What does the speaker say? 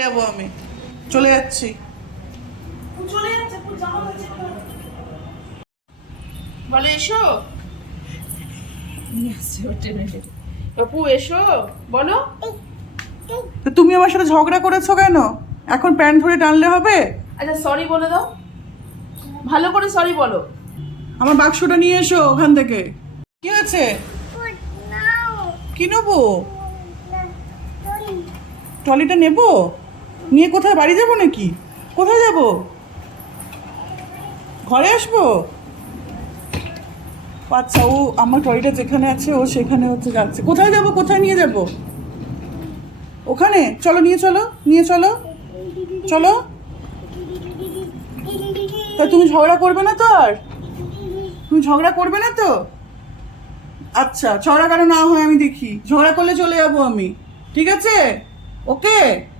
যাবো আমি, চলে যাচ্ছি। বলে এসো, বাপু এসো, বলো। তো তুমি আমার সাথে ঝগড়া করেছো কেন? এখন প্যান্ট ধরে টানলে হবে? আচ্ছা সরি বলে দাও, ভালো করে সরি বলো। আমার বাক্সটা নিয়ে এসো ওখান থেকে। কি হয়েছে? কি নেবো? ট্রলিটা নেবো? নিয়ে কোথায়, বাড়ি যাবো নাকি? কোথায় যাব? ঘরে আসবো? আচ্ছা, ও আমার ট্রলিটা যেখানে আছে ও সেখানে হচ্ছে যাচ্ছে। কোথায় যাব, কোথায় নিয়ে যাব? ওখানে চলো, নিয়ে চলো, নিয়ে চলো, চলো। তা তুমি ঝগড়া করবে না তো আর? তুমি ঝগড়া করবে না তো? আচ্ছা, ঝগড়া কেন না হয় আমি দেখি। ঝগড়া করলে চলে যাবো আমি, ঠিক আছে? ওকে।